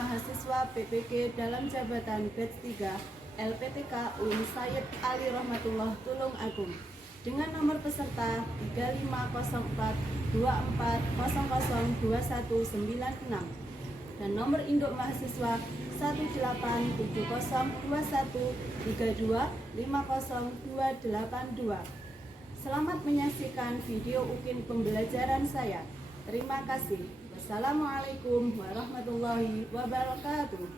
mahasiswa PPG dalam jabatan batch 3 LPTK UIN Sayyid Ali Rahmatullah Tulung Agung dengan nomor peserta 350424002196 dan nomor induk mahasiswa 1872132500282. Selamat menyaksikan video UKIN pembelajaran saya. Terima kasih. Wassalamualaikum warahmatullahi wabarakatuh.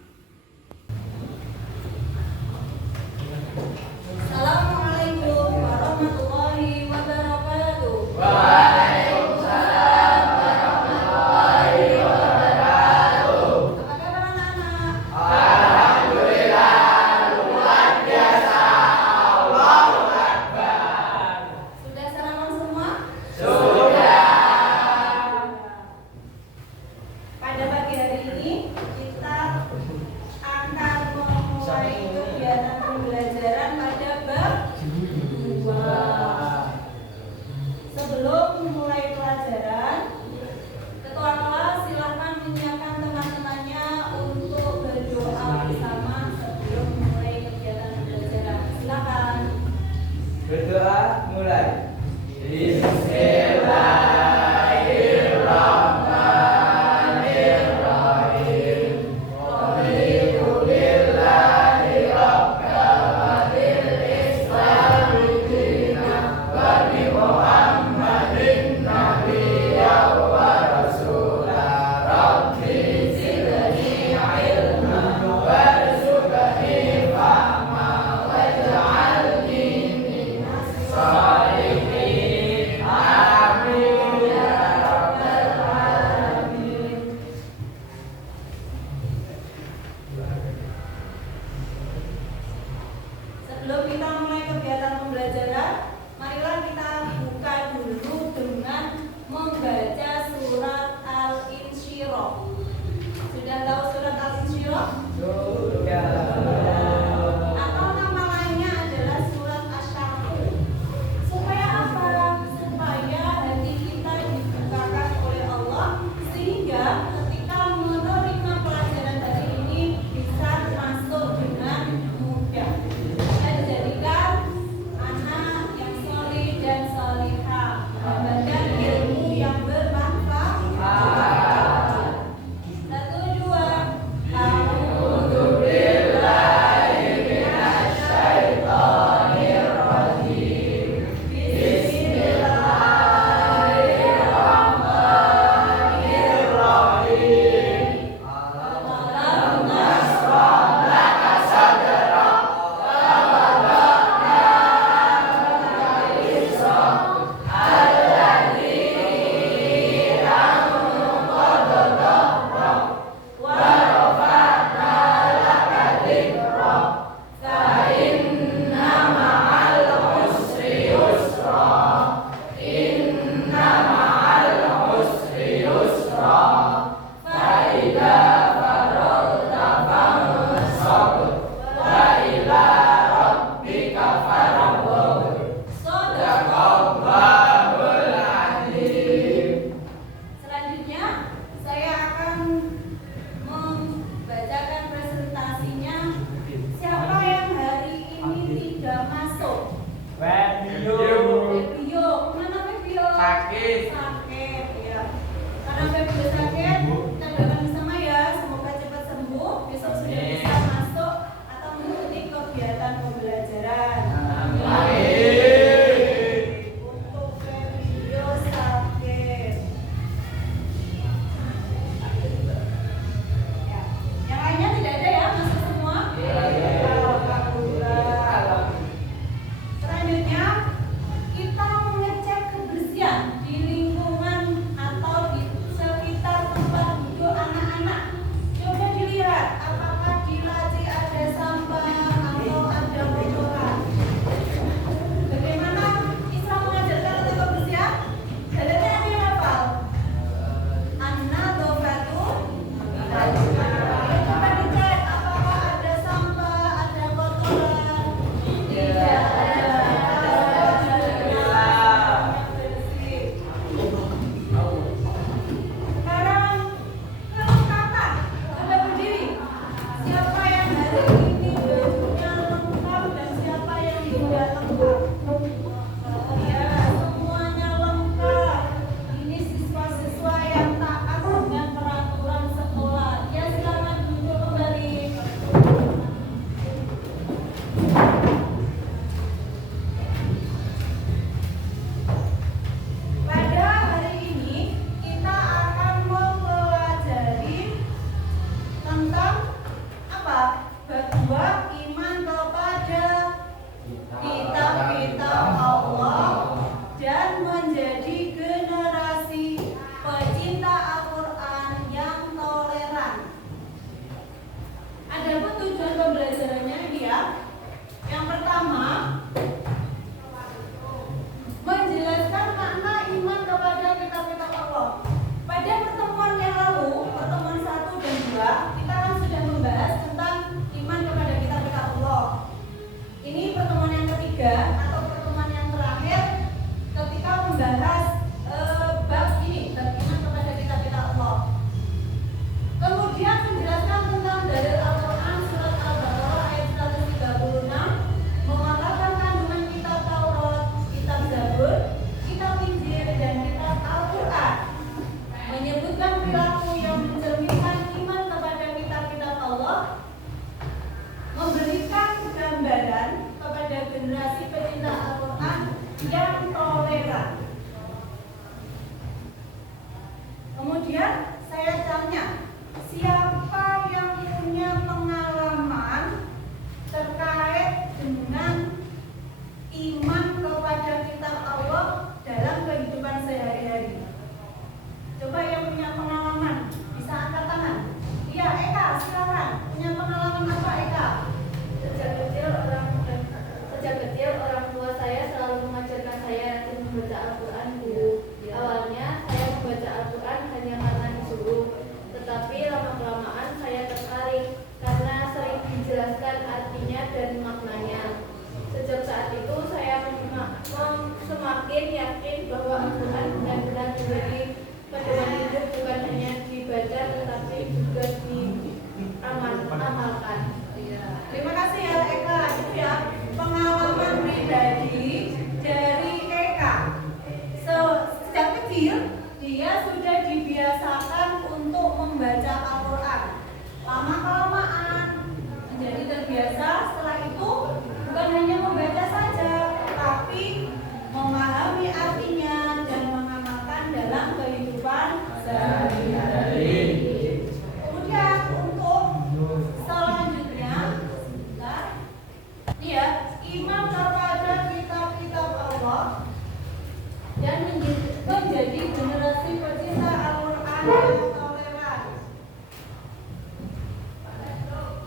Assalamualaikum warahmatullahi wabarakatuh. Waalaikumsalam warahmatullahi wabarakatuh. Apa kabar anak-anak? Alhamdulillah, luar biasa. Allahu Akbar. Sudah sarapan semua? Sudah. Pada pagi hari ini kita akan memulai kegiatan pembelajaran pada bab 2. Sebelum memulai pelajaran, ketua kelas silakan menyiapkan teman-temannya untuk berdoa bersama sebelum memulai kegiatan pembelajaran. Silakan. Berdoa mulai. Bismillahirrahmanirrahim. Raditu billahi rabbal wa bil islami dinan wa bi Muhammadin nabiyyan wa rasula. Rabbi zidni ilman warzuqni fahma waj'alni minas sholihin. Amin ya rabbal alamin. Sebelum kita mulai kegiatan pembelajaran, marilah kita buka dulu dengan membaca surat Al-Insyirah. Sudah tahu surat Al-Insyirah? Atau nama lainnya adalah surat Asy-Syarh. Supaya apa? Supaya hati kita dibukakan oleh Allah sehingga ketika menerima pelajaran hari ini bisa masuk dengan mudah. Kita dijadikan anak yang soleh dan solehah.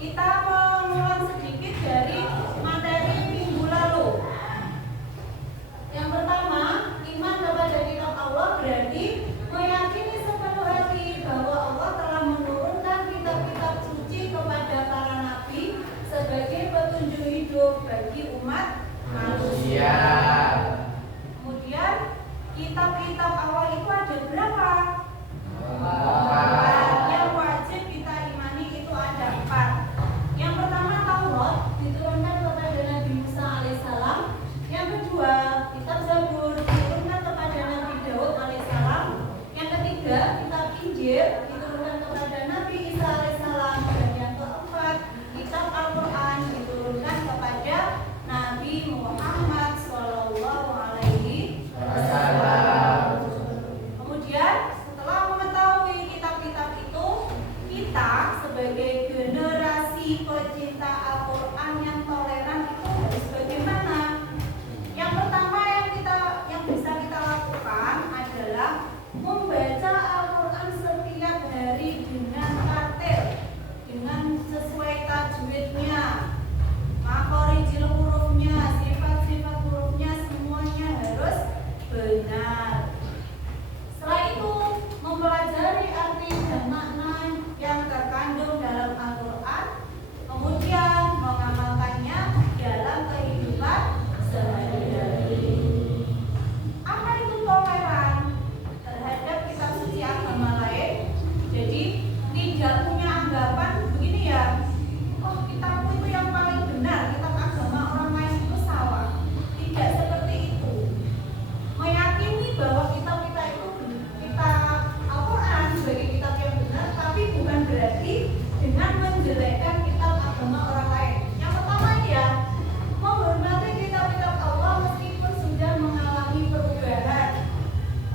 kita mengulang sedikit dari materi minggu lalu. Yang pertama, iman kepada kitab Allah berarti meyakini sepenuh hati bahwa Allah telah menurunkan kitab-kitab suci kepada para nabi sebagai petunjuk hidup bagi umat manusia. Kemudian kitab-kitab awal itu ada berapa? 4. Yang wajib kita imani itu ada 4. Yang pertama Taurat diturunkan kepada Nabi Musa alaihissalam. Yang kedua kitab Zabur diturunkan kepada Nabi Daud alaihissalam. Yang ketiga kitab Injil diturunkan kepada Nabi Isa alaihissalam. Dan yang keempat kitab Al-Quran diturunkan kepada Nabi Muhammad Shallallahu Alaihi Wasallam. Kemudian setelah mengetahui kitab-kitab itu, kita sebagai generasi pecinta Al-Quran yang toleran itu harus bagaimana? Yang pertama yang bisa kita lakukan adalah membaca Al-Quran setiap hari dengan tartil, dengan sesuai tajwidnya, makhorijil hurufnya, sifat-sifat hurufnya semuanya harus benar. Setelah itu mempelajari arti dan makna yang terkandung dalam Al-Quran, kemudian mengamalkannya dalam kehidupan sehari-hari. Apa itu toleran terhadap kitab suci agama lain? Jadi tidak punya anggapan begini ya, oh kitabku itu yang paling benar, kitab agama orang lain itu salah. Tidak seperti itu. Meyakini bahwa kitab kita itu kitab Al-Quran sebagai kitab yang benar, tapi bukan berarti dengan menjelekkan kitab agama orang lain. Yang pertama ya, menghormati kitab-kitab Allah meskipun sudah mengalami perubahan,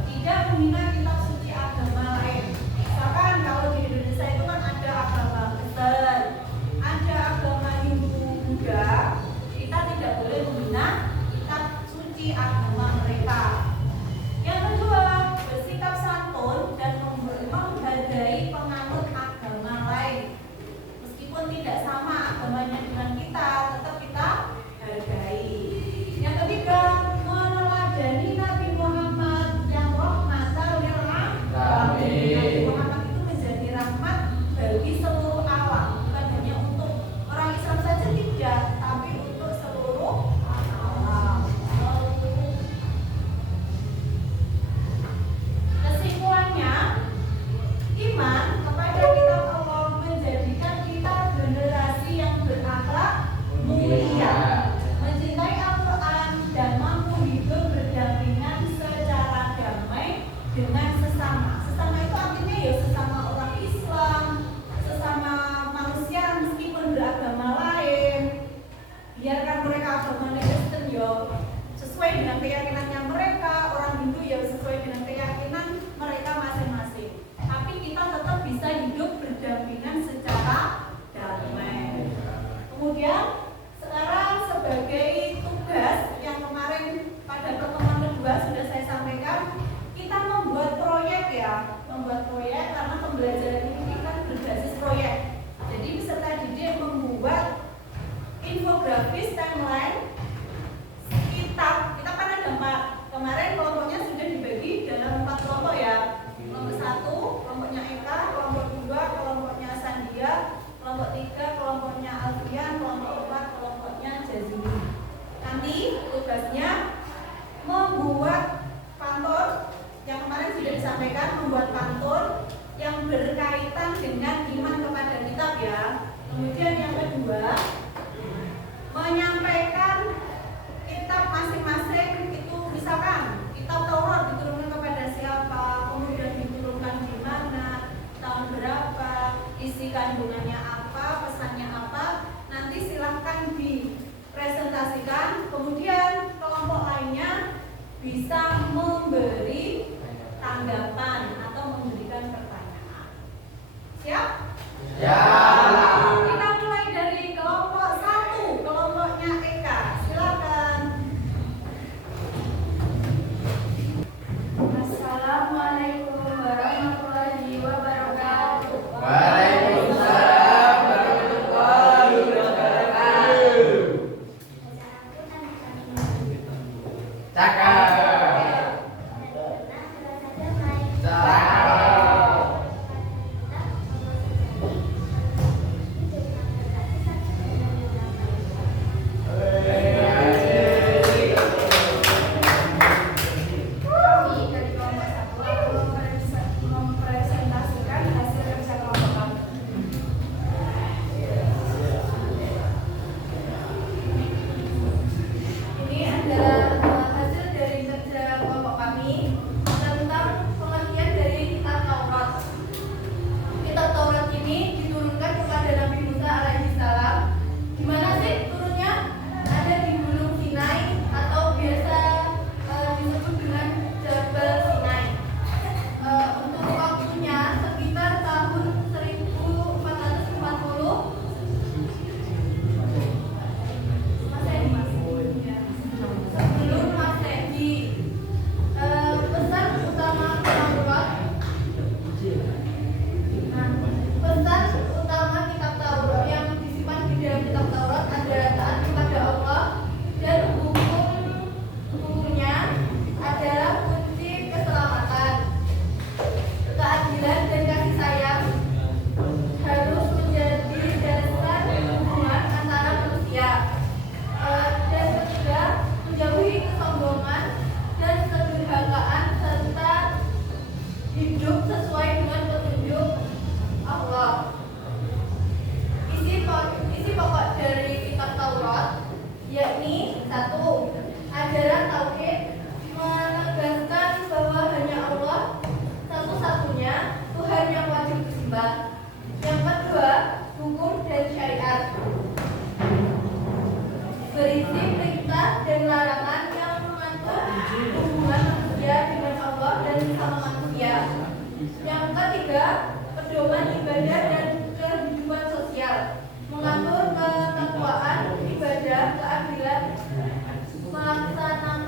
tidak menghina kitab suci agama lain. Misalkan kalau di Indonesia itu kan ada agama Kristen, ada agama Hindu-Buddha, kita tidak boleh menghina kitab suci agama mereka. Yang kedua, bersikap santun dan menghargai penganut agama lain. Meskipun tidak sama agamanya dengan kita, tetap kita hargai. Yang ketiga, meneladani Nabi Muhammad yang rahmatan lil alamin. Nabi Muhammad itu menjadi rahmat bagi seluruh alam, bukan hanya untuk orang Islam saja tidak, tapi untuk seluruh alam. Kesimpulannya, iman kepada kitab Allah menjadikan kita generasi yang berakhlak mulia, mencintai Al-Quran dan mampu hidup berdampingan secara damai dengan sesama. Sesama itu artinya ya sesama orang Islam, sesama manusia meskipun beragama lain. Biarkan mereka agamanya Kristen ya sesuai dengan keyakinannya mereka, orang Hindu ya sesuai dengan keyakinan mereka masing-masing. Tapi kita tetap bisa hidup berdampingan secara damai. Kemudian sekarang sebagai tugas yang kemarin pada pertemuan kedua sudah saya sampaikan, kita membuat proyek ya, membuat proyek karena pembelajaran ini kan berbasis proyek. Jadi peserta didik membuat infografis timeline kitab. Kita kan ada 4. Kemarin kelompoknya sudah dibagi dalam 4 kelompok ya. Kelompok 1, kelompoknya Eka, kelompok 2, kelompoknya Sandia, kelompok 3, kelompoknya Alfian, kelompok 4, kelompoknya Jazini. Nanti tugasnya membuat pantun yang kemarin sudah disampaikan, membuat pantun yang berkaitan dengan iman kepada kitab ya. Kemudian yang kedua, menyampaikan kitab masing-masing itu, misalkan kitab Taurat diturunkan kepada siapa, kemudian diturunkan di mana, tahun berapa, isi kandungannya apa, pesannya apa. Nanti silahkan dipresentasikan. Kemudian kelompok lainnya bisa memberi tanggapan atau memberikan pertanyaan. Siap? Ya. Kita mulai dari kelompok 1, kelompoknya Eka. Silakan. Assalamualaikum warahmatullahi wabarakatuh. Waalaikumsalam warahmatullahi ketiga, pedoman ibadah dan kehidupan sosial, mengatur ketakwaan, ibadah, keadilan, melaksanakan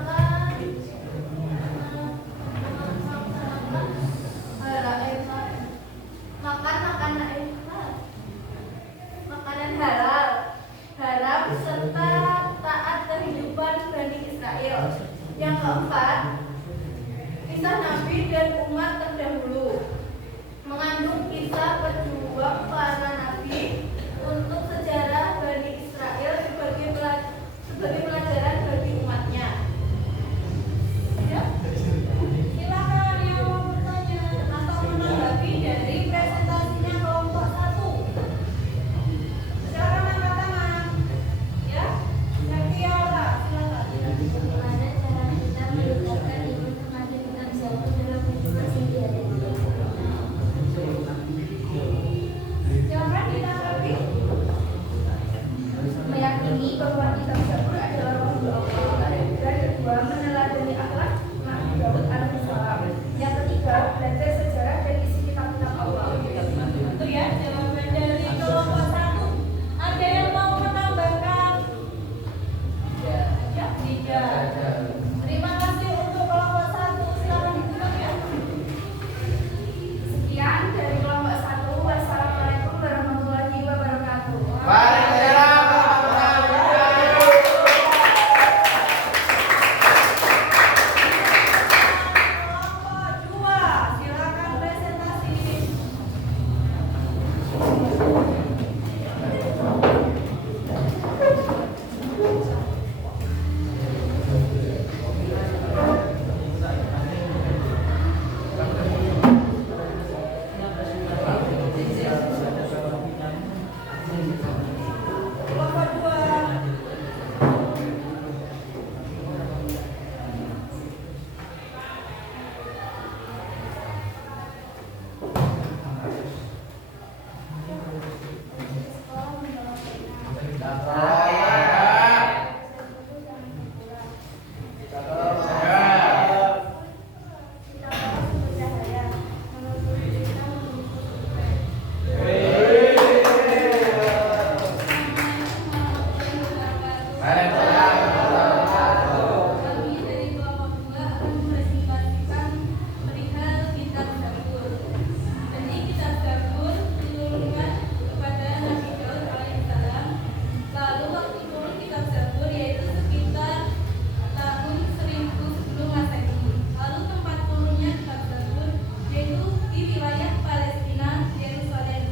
makanan halal, haram serta taat kehidupan Bani Israel. Yang keempat, kisah Nabi dan umat terdahulu, mengandung kisah pejuang para nabi untuk sejarah Bani Israel sebagai pelajaran bagi umatnya. Ya? Silakan yang mau bertanya atau menanggapi dari presentasinya kelompok 1. Silakan angkat tangan. Ya, Septiara, silakan. Bagaimana cara kita mendekatkan iman kepada kitab suci dalam kehidupan sehari-hari? Jangan ditanggapi. Meyakini bahwa kitab Zabur adalah wahyu Allah. Dan kedua, meneladani akhlak Nabi Daud alaihissalam. Yang ketiga, belajar sejarah dan isi kitab-kitab Allah. Itu ya jawaban dari kelompok 1. Ada yang mau menambahkan? Ya, tidak. Terima kasih untuk kelompok 1. Silakan ditutup ya. Sekian dari kelompok 1. Wassalamualaikum warahmatullahi wabarakatuh. Waalaikumsalam warahmatullahi wabarakatuh. Kelompok 2, silakan presentasi. Kelompok 2. Kami dari kelompok 2 akan mempresentasikan perihal kitab Zabur. Jadi kitab Zabur diturunkan kepada Nabi Daud alaihissalam. Lalu waktu turun kitab Zabur yaitu sekitar tahun 1000 sebelum Masehi. Lalu tempat turunnya kitab Zabur yaitu di wilayah Palestina, Yerusalem.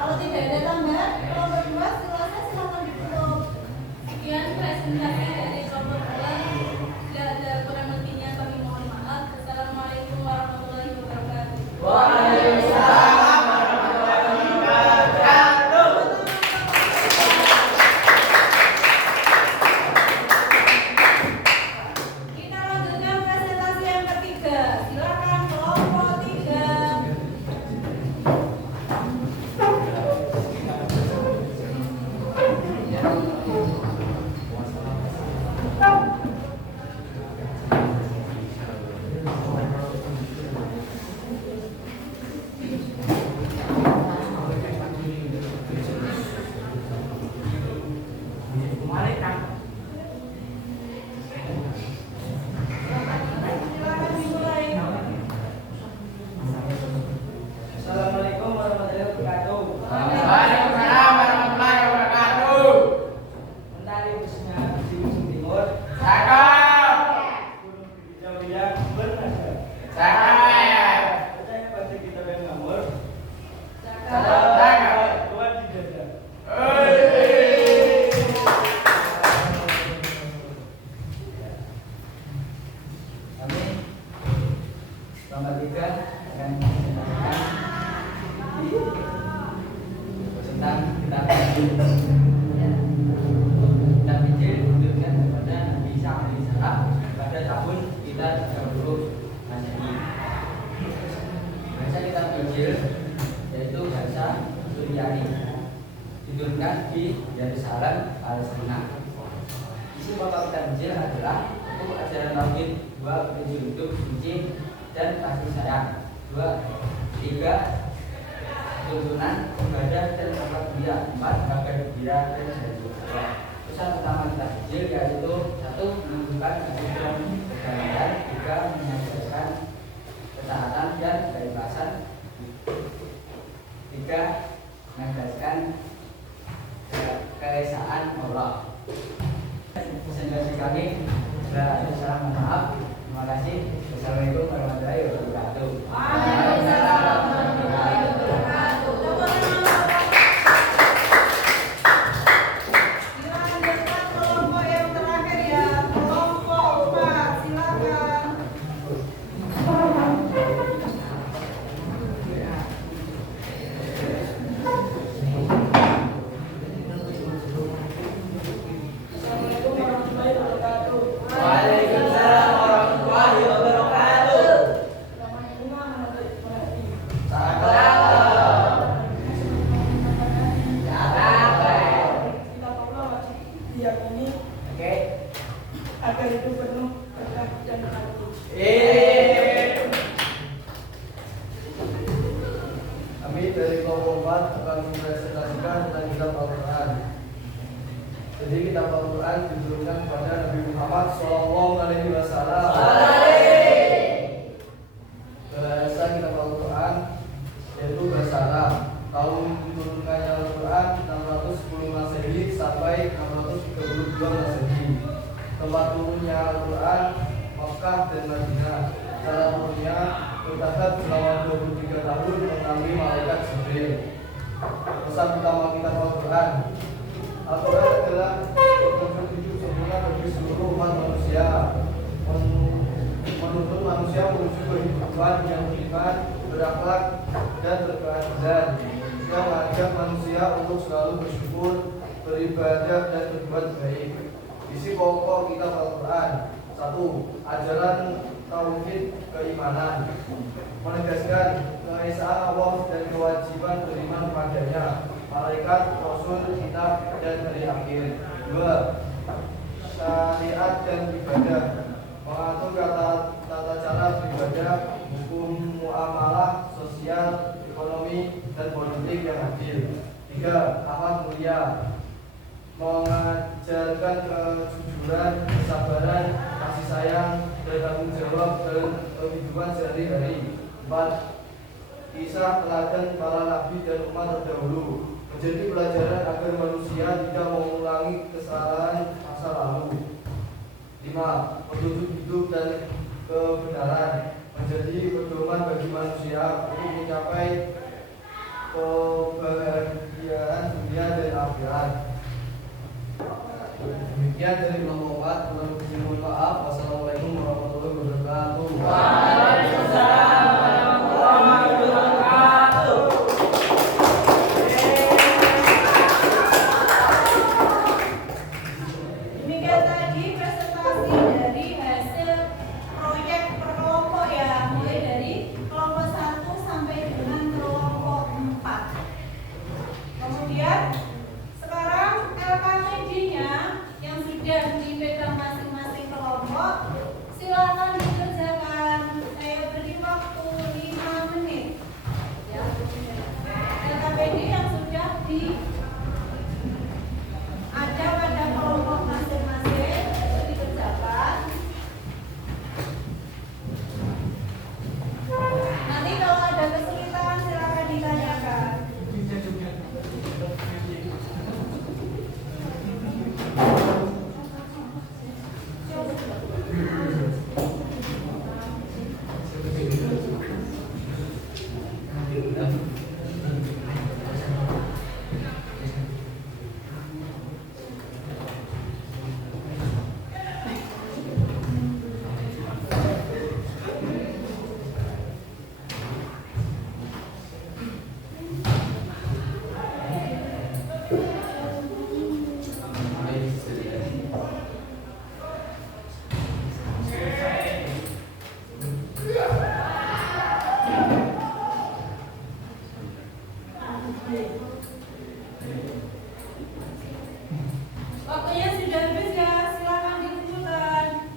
Kalau tidak ada tambahan, kelompok 2 selesai, silakan ditutup. Sekian presentasi dari kelompok 2. Jika ada kurang lebihnya kami mohon maaf. Assalamualaikum warahmatullahi wabarakatuh. Waalaikumsalam warahmatullahi wabarakatuh. Kita lanjutkan presentasi yang ketiga. Silakan kelompok 3. Silakan dimulai. Assalamualaikum warahmatullahi wabarakatuh. Waalaikumsalam warahmatullahi wabarakatuh. Mentari khususnya di ujung timur, Cakep. gunung hijau-hijau bernasib. Cakep. Percaya pada kitab yang ngawur, Cakep. kuat di dada. Kami kelompok 3 akan menyampaikan tentang kitab Injil. Kitab Injil diturunkan kepada Nabi Isa alaihissalam pada tahun sekitar 30 Masehi. Bahasa kitab Injil yaitu bahasa Suryani, diturunkan di Yerusalem, Palestina. Isi pokok kitab Injil adalah buku ajaran tauhid, 2 petunjuk hidup suci, dan dan kasih sayang. 2. 3. Tuntunan ibadah dan sholat mulia. 4. Kabar gembira dan sejahtera. Pesan utama kita kecil yaitu 1. Menunjukkan kejujuran perdamaian. 3. Mengajarkan ketaatan dan keikhlasan. 3. Menegaskan keesaan Allah. Pesan dari kami, salam maaf. Terima kasih. Wassalamualaikum warahmatullahi wabarakatuh. Waalaikumsalam warahmatullahi wabarakatuh. Dilanjutkan kelompok yang terakhir ya, kelompok 4, silakan. Assalamualaikum warahmatullahi wabarakatuh. Waalaikumsalam warahmatullahi wabarakatuh. Kita Allah wajib diyakini Oke. agar hidup penuh berkah dan hati. Kami dari kelompok 4 akan mempresentasikan tentang kitab Al-Quran. Jadi kitab Al-Quran diturunkan kepada Nabi Muhammad SAW. Bahasa kitab Al-Quran yaitu bahasa Arab. Tahun diturunkannya Al-Quran 610 Masehi sampai 632 Masehi. Tempat turunnya Al-Quran Makkah dan Madinah. Cara turunnya bertahap selama 23 tahun melalui malaikat Jibril. Pesan utama kitab Al-Quran. Al-Quran adalah petunjuk hidup sempurna bagi seluruh umat manusia. Menuntun manusia menuju kehidupan yang beriman, berakhlak, dan berkeadilan. Yang mengajak manusia untuk selalu bersyukur, beribadah, dan berbuat baik. Isi pokok kitab Al-Quran. 1. Ajaran tauhid keimanan, menegaskan keesaan Allah dan kewajiban beriman kepadanya, malaikat, rasul, kitab, dan hari akhir. 2. Syariat dan ibadah, mengatur tata cara beribadah, hukum muamalah, sosial, ekonomi, dan politik yang adil. 3. Akhlak mulia, mengajarkan kejujuran, kesabaran, kasih sayang, dan tanggung jawab dalam kehidupan sehari-hari. 4. Kisah teladan para nabi dan umat terdahulu, menjadi pelajaran agar manusia tidak mengulangi kesalahan masa lalu. 5. Petunjuk hidup dan kebenaran, menjadi pedoman bagi manusia untuk mencapai kebahagiaan dunia dan akhirat. Demikian dari kelompok 4. Mohon maaf. Wassalamualaikum warahmatullahi wabarakatuh. Waalaikumsalam warahmatullahi wabarakatuh. Demikian tadi presentasi dari hasil proyek per kelompok ya, mulai dari kelompok 1 sampai dengan kelompok 4. Kemudian sekarang LKPD-nya yang sudah dipegang masing-masing kelompok, silakan dikerjakan. Saya beri waktu 5 menit. Ya. LKPD yang sudah ada pada kelompok masing-masing itu dikerjakan. Nanti kalau ada kesulitan silakan ditanyakan. Waktunya sudah habis ya, silakan dikumpulkan.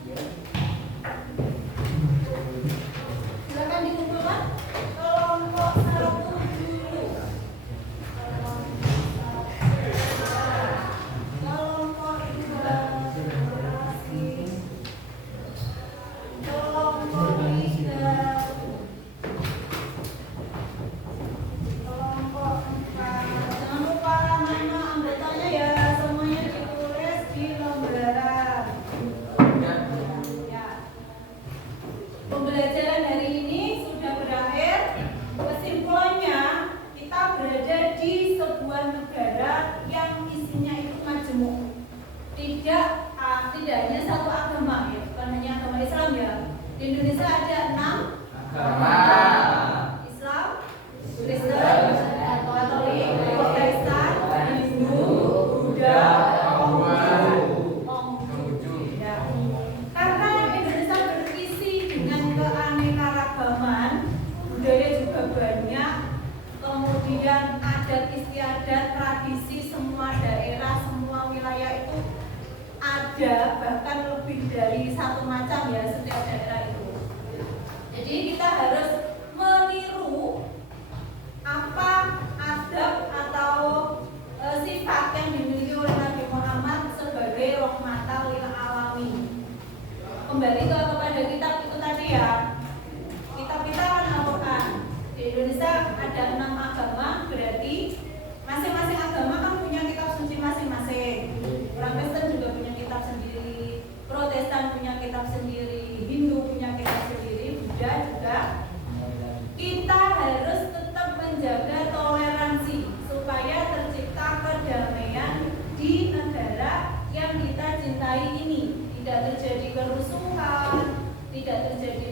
Silakan berada di sebuah negara yang isinya itu majemuk. Tidak hanya satu agama ya, bukan hanya agama Islam ya. Di Indonesia ada 6 Agama. Islam, Kristen, Katolik, Protestan, Hindu, Buddha, Konghucu. Ya. Karena Indonesia berisi dengan keanekaragaman, budaya juga banyak, kemudian adat istiadat, tradisi semua daerah, semua wilayah itu ada, bahkan lebih dari satu macam ya setiap daerah itu. Jadi kita harus meniru apa adab atau sifat yang dimiliki oleh Nabi Muhammad sebagai rahmatal lil alamin. Kembali kepada kitab itu tadi ya. Kitab kita kan Al-Quran. Di Indonesia ada 6 agama, berarti masing-masing agama kan punya kitab suci masing-masing. Orang Kristen juga punya kitab sendiri, Protestan punya kitab sendiri, Hindu punya kitab sendiri, Buddha juga. Kita harus tetap menjaga toleransi supaya tercipta kedamaian di negara yang kita cintai ini. Tidak terjadi kerusuhan, tidak terjadi